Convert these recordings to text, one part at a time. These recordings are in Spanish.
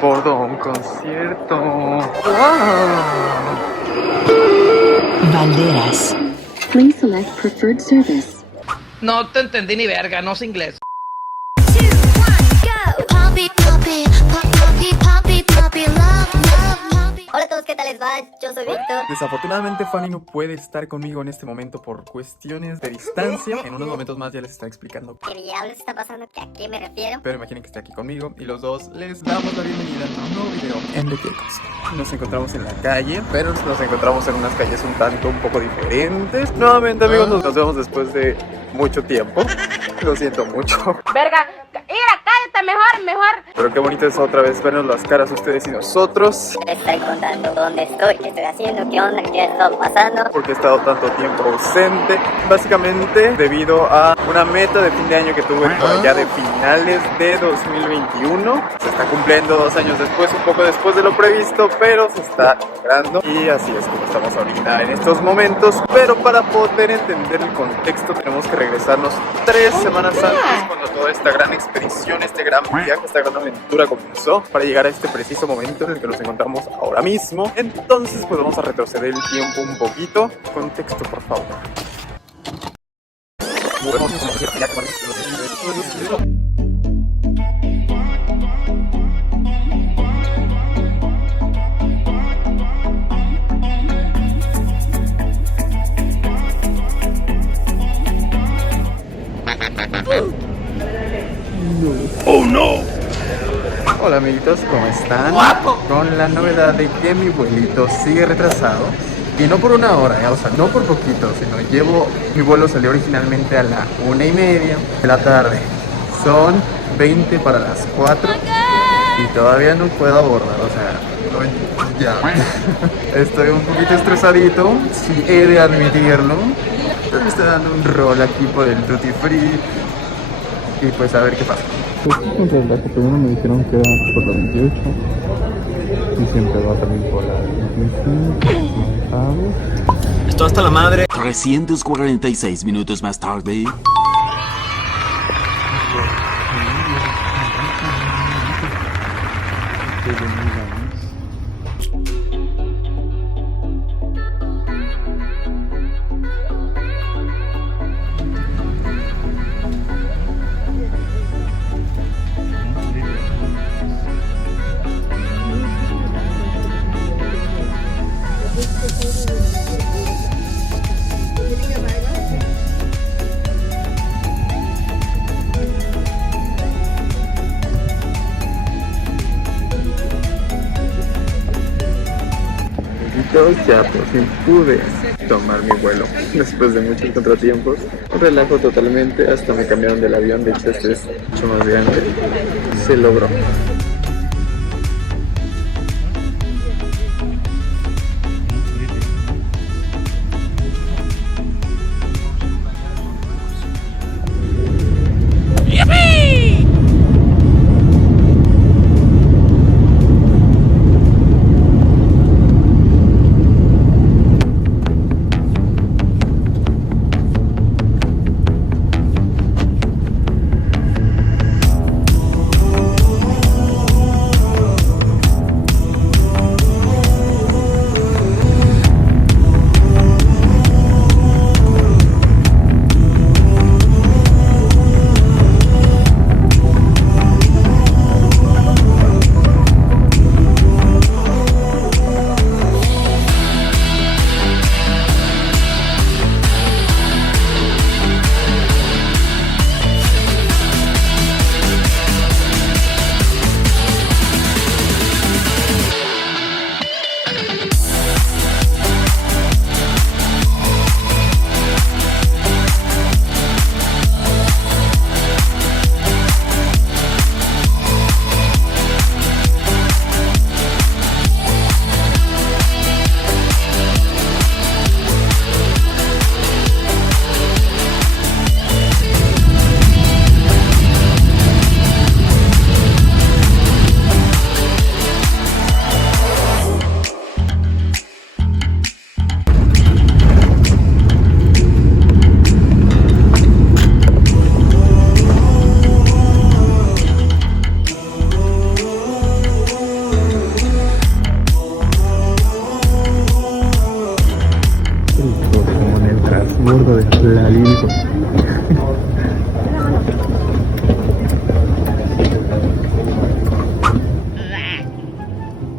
bordo a un concierto. ¡Wow! Valderas. Please select preferred service. No te entendí ni verga, no sé inglés. Hola a todos, ¿qué tal les va? Yo soy Víctor. Desafortunadamente Fanny no puede estar conmigo en este momento por cuestiones de distancia. En unos momentos más ya les estaré explicando ¿Qué diablos está pasando? ¿A qué me refiero? pero imaginen que esté aquí conmigo y los dos les damos la bienvenida a un nuevo video en The Quecos. Nos encontramos en la calle, pero nos encontramos en unas calles un poco diferentes. Nuevamente amigos, nos vemos después de mucho tiempo. Lo siento mucho. Verga, mira, cállate, mejor. Pero qué bonito es otra vez vernos las caras ustedes y nosotros. Les estaré contando dónde estoy, qué estoy haciendo, qué onda, qué ha estado pasando. Porque he estado tanto tiempo ausente, básicamente debido a una meta de fin de año que tuve por allá de finales de 2021. Se está cumpliendo 2 años después, un poco después de lo previsto, pero se está logrando. Y así es como estamos ahorita en estos momentos. Pero para poder entender el contexto tenemos que regresarnos 3 semanas antes, cuando toda esta gran expedición, este gran viaje, esta gran aventura comenzó, para llegar a este preciso momento en el que nos encontramos ahora mismo. Entonces pues vamos a retroceder el tiempo un poquito. Contexto, por favor. Oh no. Hola amiguitos, ¿cómo están? Con la novedad de que mi vuelito sigue retrasado. Y no por 1 hora, o sea, no por poquito, sino mi vuelo salió originalmente a la 1:30 de la tarde. Son 20 para las 4 y todavía no puedo abordar, o sea, ya. Estoy un poquito estresadito, sí he de admitirlo. Pero me está dando un rol aquí por el Duty Free y pues a ver qué pasa. Pues con relajo, primero me dijeron que era por la 28 y siempre va también por la 25. Esto hasta la madre. 346 minutos más tarde. Ya por fin pude tomar mi vuelo después de muchos contratiempos. Un relajo totalmente, hasta me cambiaron del avión, de hecho este es mucho más grande. Se logró. bordo de la línea.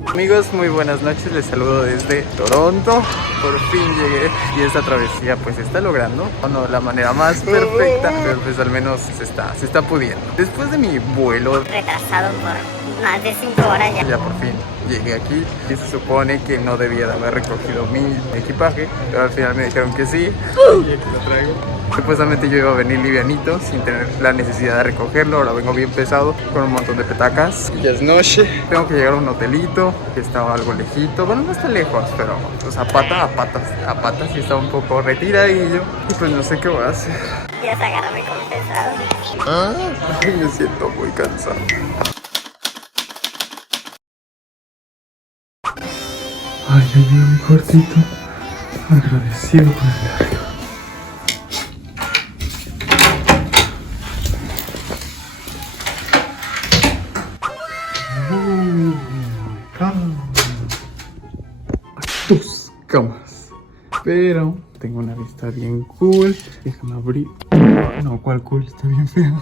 Amigos, muy buenas noches, les saludo desde Toronto. Por fin llegué y esta travesía pues se está logrando, o no de la manera más perfecta, pero pues al menos se está pudiendo. Después de mi vuelo Retrasado por más de 5 horas ya. ya por fin llegué aquí y se supone que no debía de haber recogido mi equipaje, pero al final me dijeron que sí y aquí lo traigo. Supuestamente yo iba a venir livianito sin tener la necesidad de recogerlo. Ahora vengo bien pesado con un montón de petacas. Y ya es noche. Tengo que llegar a un hotelito que estaba algo lejito. Bueno, no está lejos, pero pues a patas sí está un poco retiradillo. Y pues no sé qué voy a hacer. Ya se agarra muy pesado. Ay, me siento muy cansado. Ay, ya llegué a mi cuartito. Agradecido por el viaje. Tus camas. Pero tengo una vista bien cool. Déjame abrir. No, ¿cuál cool? Está bien fea.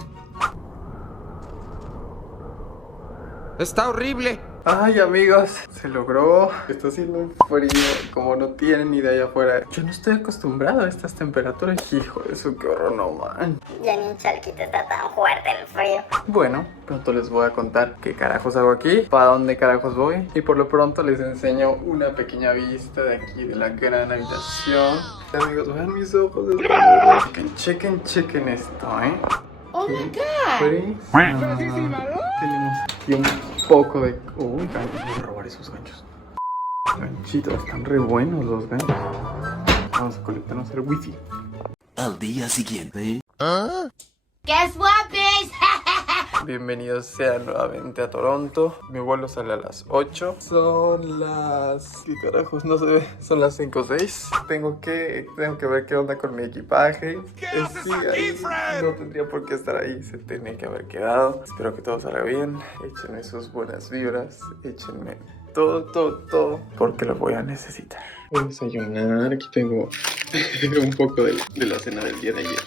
Está horrible. Ay, amigos, se logró. Está haciendo un frío como no tienen ni idea allá afuera. Yo no estoy acostumbrado a estas temperaturas. Hijo de su, qué horror, no man. Ya ni un charquito está tan fuerte el frío. Bueno, pronto les voy a contar qué carajos hago aquí, para dónde carajos voy. Y por lo pronto les enseño una pequeña vista de aquí, de la gran habitación. Amigos, vean mis ojos. Chequen esto, Oh my god. Tenemos aquí un poco de... Uy, ganchos, voy a robar esos ganchos. Ganchitos, están re buenos los ganchos. Vamos a conectarnos al wifi. Al día siguiente. Guess what, bitch? Bienvenidos sean nuevamente a Toronto. Mi vuelo sale a las 8. Son las... ¿Qué carajos? No se ve. Son las 5 o 6. Tengo que ver qué onda con mi equipaje. Sí, ahí no tendría por qué estar ahí. Se tiene que haber quedado. Espero que todo salga bien. Échenme sus buenas vibras. Échenme todo. Porque lo voy a necesitar. Voy a desayunar. Aquí tengo un poco de la cena del día de ayer.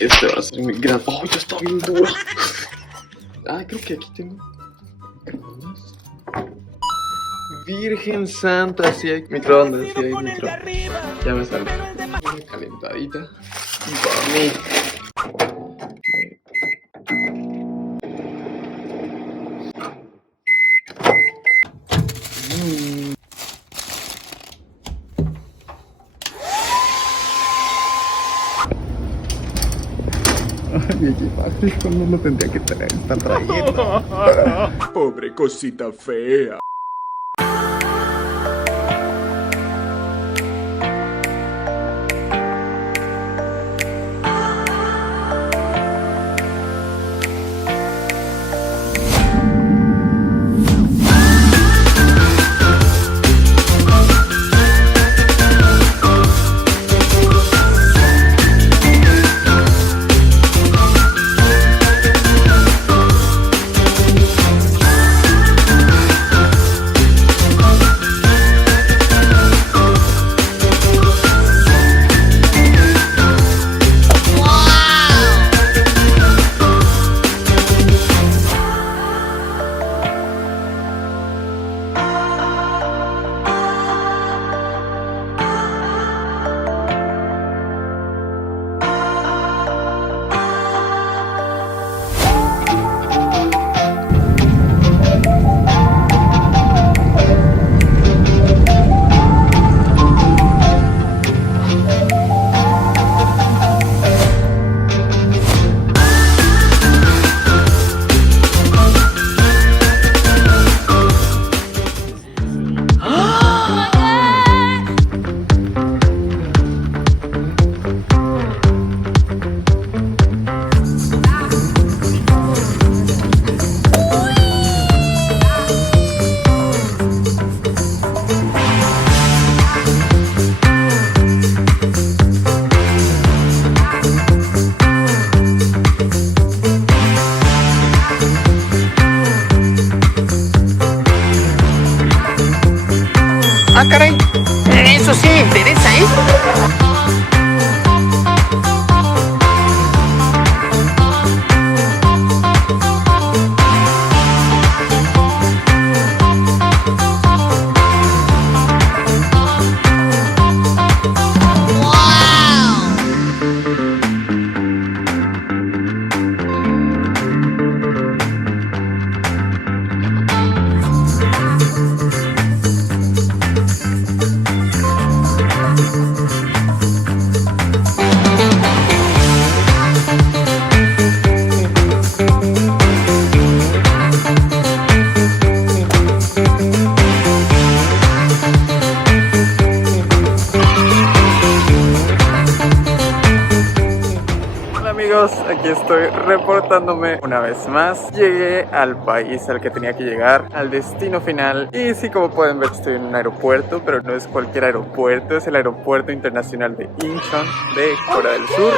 Este va a ser mi gran... ¡Oh, ya está bien duro! Ah, creo que aquí tengo... Virgen Santa, sí hay microondas, sí hay microondas. Ya me salió. Una calentadita. Y para mí. Mi equipaje, ¿cuándo lo tendría que traer? Está trayendo. Pobre cosita fea. Ah, caray. Eso sí me interesa, ¿eh? amigos, aquí estoy reportándome una vez más. Llegué al país al que tenía que llegar, al destino final. Y sí, como pueden ver, estoy en un aeropuerto, pero no es cualquier aeropuerto, es el aeropuerto internacional de Incheon, de Corea del Sur.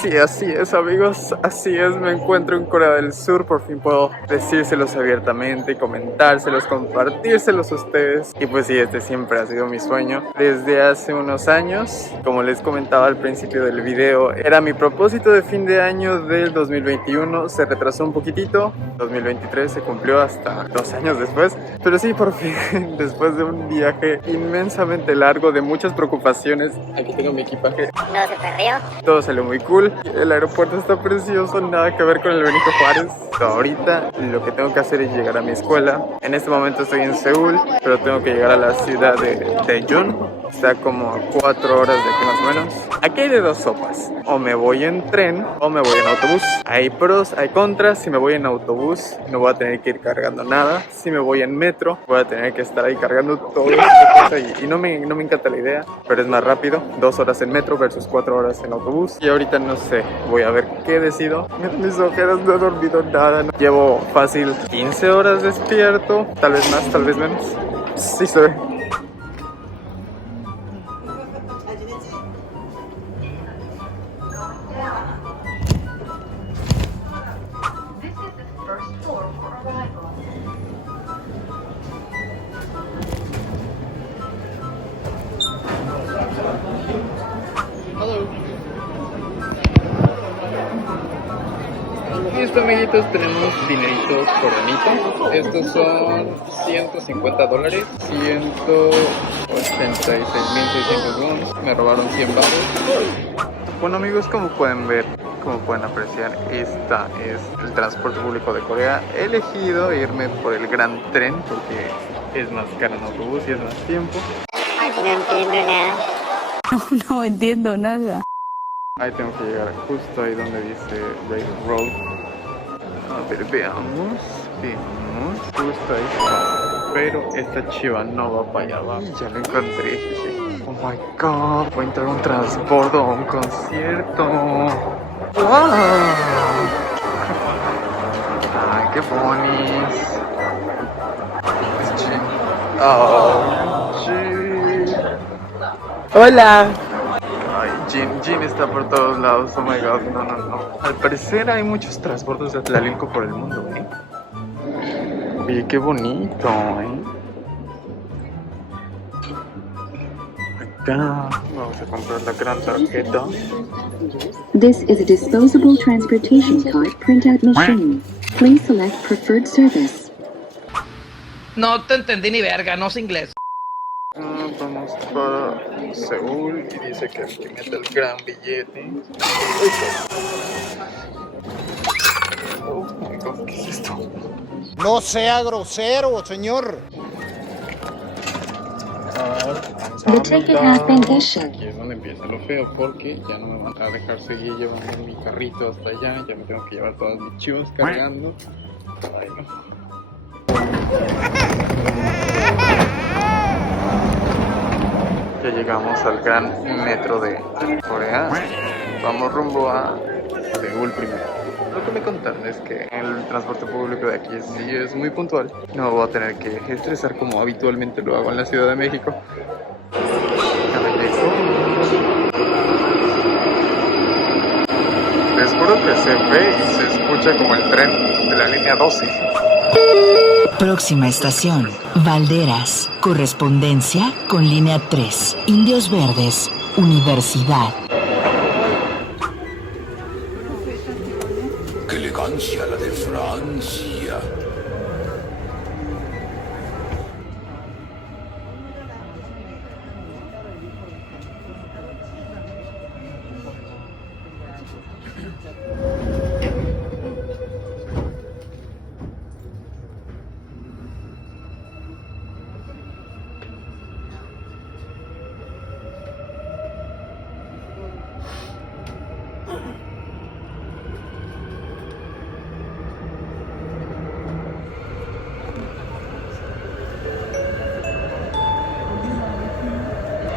Sí, así es, amigos, así es, me encuentro en Corea del Sur. Por fin puedo decírselos abiertamente, comentárselos, compartírselos a ustedes. Y pues sí, este siempre ha sido mi sueño desde hace unos años. Como les comentaba al principio del video, era mi propósito de fin de año del 2021. Se retrasó un poquitito, 2023 se cumplió hasta 2 años después. Pero sí, por fin, después de un viaje inmensamente largo, de muchas preocupaciones. Aquí tengo mi equipaje. No se perdió. Todo salió muy cool. El aeropuerto está precioso, nada que ver con el Benito Juárez. Ahorita lo que tengo que hacer es llegar a mi escuela. En este momento estoy en Seúl, pero tengo que llegar a la ciudad de Daejeon. Está como a 4 horas de aquí más o menos. Aquí hay de 2 sopas. O me voy en tren o me voy en autobús. Hay pros, hay contras. Si me voy en autobús no voy a tener que ir cargando nada. Si me voy en metro voy a tener que estar ahí cargando todo esto. Y no me encanta la idea, pero es más rápido. 2 horas en metro versus 4 horas en autobús. Y ahorita no sé, voy a ver qué decido. Mis ojeras, no he dormido nada, ¿no? Llevo fácil 15 horas despierto. Tal vez más, tal vez menos. Sí se ve. Listo, amiguitos, tenemos dineritos por bonito. Estos son $150, 186.600 wons. Me robaron 100 baros. Bueno, amigos, como pueden ver, como pueden apreciar, esta es el transporte público de Corea. He elegido irme por el gran tren porque es más caro en autobús y es más tiempo. No entiendo nada. No entiendo nada. Ahí tengo que llegar justo ahí donde dice Railroad. A ver, veamos. Justo ahí está. Pero esta chiva no va para allá abajo. Ya lo encontré. Oh my god. Voy a entrar a un transbordo a un concierto. ¡Wow! Ay, qué bonis. Oh, gee. Hola. Ay, Jin está por todos lados, oh my god, no. Al parecer hay muchos transportes de Tlalilco por el mundo, ¿eh? Oye, qué bonito, ¿eh? Acá vamos a comprar la gran tarjeta. This is a disposable transportation card printout machine. Please select preferred service. No te entendí ni verga, no sé inglés. Vamos para Seúl y dice que hay que meter el gran billete. Oh my god, ¿qué es esto? No sea grosero, señor. The ticket has been issued. Aquí es donde empieza lo feo porque ya no me van a dejar seguir llevando mi carrito hasta allá. Ya me tengo que llevar todas mis chivas cargando. Ay, no. Ya llegamos al gran metro de Corea. Vamos rumbo a Seúl primero. Lo que me contaron es que el transporte público de aquí sí es muy puntual. No voy a tener que estresar como habitualmente lo hago en la Ciudad de México. Ya me llegó. Les juro que se ve y se escucha como el tren de la línea 12. Próxima estación, Valderas. Correspondencia con línea 3. Indios Verdes, Universidad. ¡Qué elegancia la de Francia!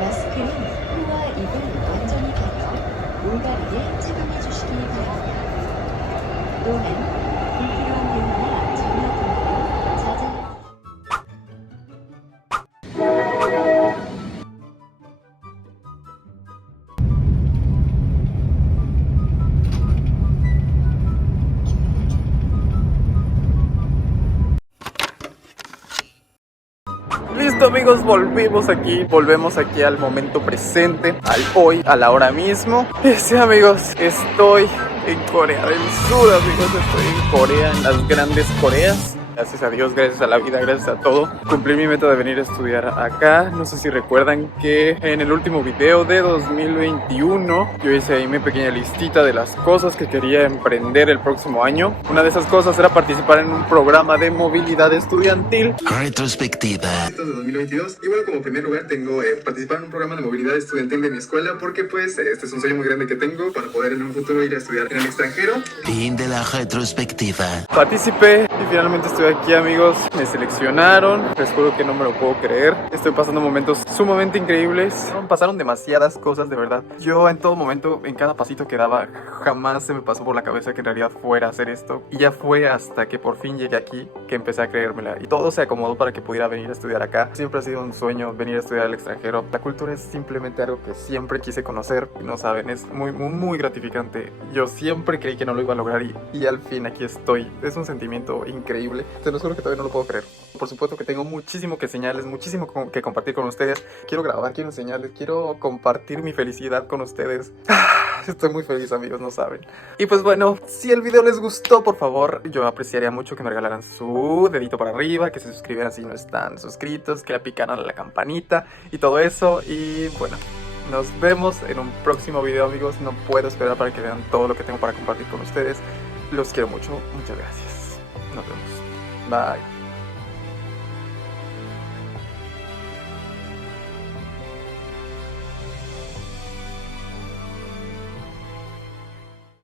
마스크는 코와 입을 완전히 덮어 올가리에 착용해 주시기 바랍니다. listo, amigos, volvemos aquí al momento presente, al hoy, a la hora mismo. Sí, amigos, estoy en Corea del Sur, amigos, estoy en Corea, en las grandes Coreas. Gracias a Dios, gracias a la vida, gracias a todo. Cumplí mi meta de venir a estudiar acá. No sé si recuerdan que en el último video de 2021 yo hice ahí mi pequeña listita de las cosas que quería emprender el próximo año. Una de esas cosas era participar en un programa de movilidad estudiantil. Retrospectiva. De 2022. Y bueno, como primer lugar tengo participar en un programa de movilidad estudiantil de mi escuela, porque pues este es un sueño muy grande que tengo para poder en un futuro ir a estudiar en el extranjero. Fin de la retrospectiva. Participé y finalmente estoy aquí, amigos. Me seleccionaron. Les juro que no me lo puedo creer. Estoy pasando momentos sumamente increíbles. Pasaron demasiadas cosas, de verdad. Yo en todo momento, en cada pasito que daba, jamás se me pasó por la cabeza que en realidad fuera a hacer esto. Y ya fue hasta que por fin llegué aquí que empecé a creérmela. Y todo se acomodó para que pudiera venir a estudiar acá. Siempre ha sido un sueño venir a estudiar al extranjero. La cultura es simplemente algo que siempre quise conocer. Y no saben, es muy gratificante. Yo siempre creí que no lo iba a lograr y al fin aquí estoy. Es un sentimiento increíble. Se los juro que todavía no lo puedo creer. Por supuesto que tengo muchísimo que enseñarles, muchísimo que compartir con ustedes. Quiero grabar, quiero enseñarles, quiero compartir mi felicidad con ustedes. Estoy muy feliz, amigos, no saben. Y pues bueno, si el video les gustó, por favor, yo apreciaría mucho que me regalaran su dedito para arriba, que se suscribieran si no están suscritos, que le picaran a la campanita y todo eso. Y bueno, nos vemos en un próximo video, amigos. No puedo esperar para que vean todo lo que tengo para compartir con ustedes. Los quiero mucho, muchas gracias. Nos vemos. Bye.